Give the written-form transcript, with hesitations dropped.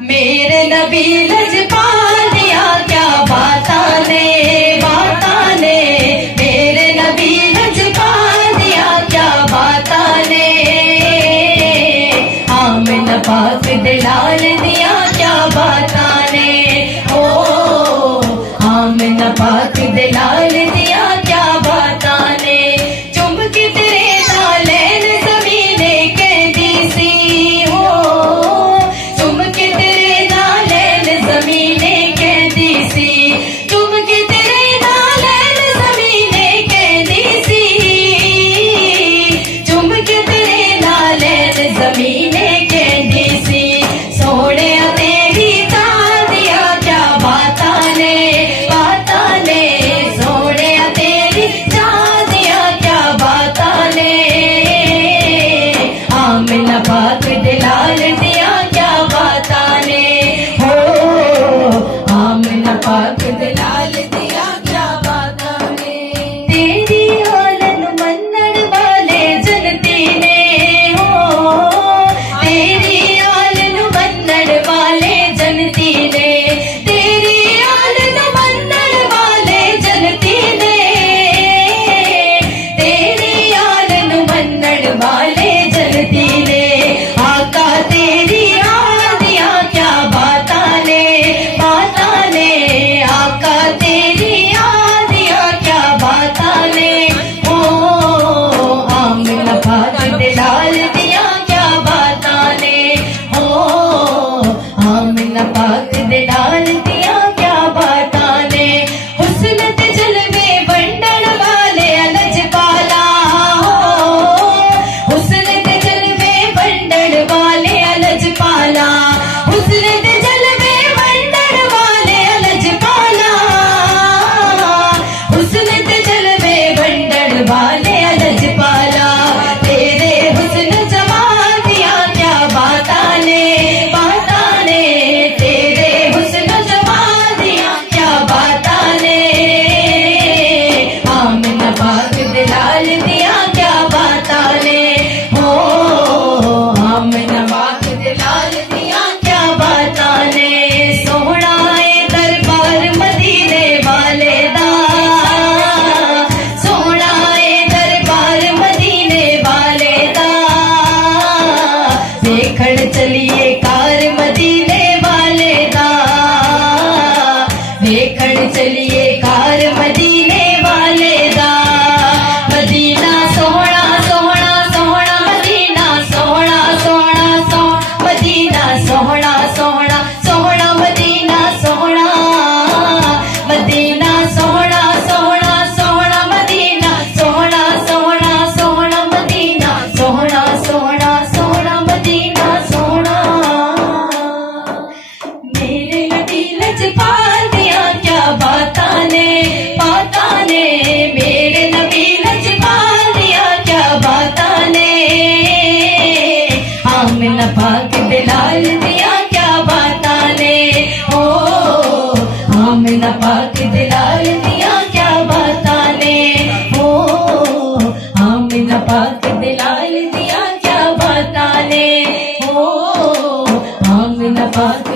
मेरे नबी लजपाल दिया क्या बाता ने मेरे नबी लजपाल दिया क्या बाता ने आमिना पाक दिलाल दिया क्या बाता ने ओ आमिना पाक दिलाल दिया क्या बाता ने चुम के तेरे नालैन ज़मीने कहती सी हो चुम के तेरे नालैन ज़मीने कहती सी चुम के तेरे नालैन ज़मीने कहती सी चुम के तेरे नालैन ज़मीने कहती सी सोने तेरी जान दिया क्या बाता ने सोने तेरी जान दिया क्या बाता ने आमिना पाक दिलाल दिया क्या बाता ने हो आमिना पाक दिलाल दिया क्या बाता ने तेरी आलन मन्नड़ वाले जनती ने हो तेरी आलन मन्नड़ वाले जनती ने तेरी आलन मन्नड़ वाले जनती ने तेरी आलन मन्नड़ वाले जनती ने आका तेरी आदिया क्या बाता ने आका तेरी आदिया क्या बाता ने ओ आमिना पाक दिलाल दिया क्या बाता ने ओ आमिना पाक दिलाल दिया क्या बाता ने हुस्न ते जलवे बंडण वाले लजपाला हुस्न ते जलवे बंडण वाले लजपाला हुस्न ते जलवे बंडण वाले लजपाला हुस्न ते जलवे बंडण वाले लजपाला तेरे हुस्न जमाल दिया क्या बाता ने तेरे हुस्न जमाल दिया क्या बाता ने आमिना पाक दिलाल दिया क्या बाता ने हो आमिना पाक दिलाल दिया क्या बाता ने सोहना दरबार मदीने वाले दा सोहना दरबार मदीने वाले दा देखण चलिए कार मदीने वाले दा देखण चलिए कार मदीने वाले दा मदीना सोहना सोहना सोहना मदीना सोहना सोहना सोहना मदीना सोहना सोहना सोहना मदीना सोहना मदीना सोहना सोहना सोहना मदीना सोहना सोहना सोहना मदीना सोहना सोहना सोहना मदीना सोहना मेरे नबी लजपाल दिया क्या बाता ने मेरे नबी लजपाल दिया क्या बाता ने आमिना पाक दिलाल दिया क्या बाता ने ओ आमिना पाक दिलाल दिया क्या बाता ने ओ आमिना पाक दिलाल दिया क्या बाता ने ओ आमिना पाक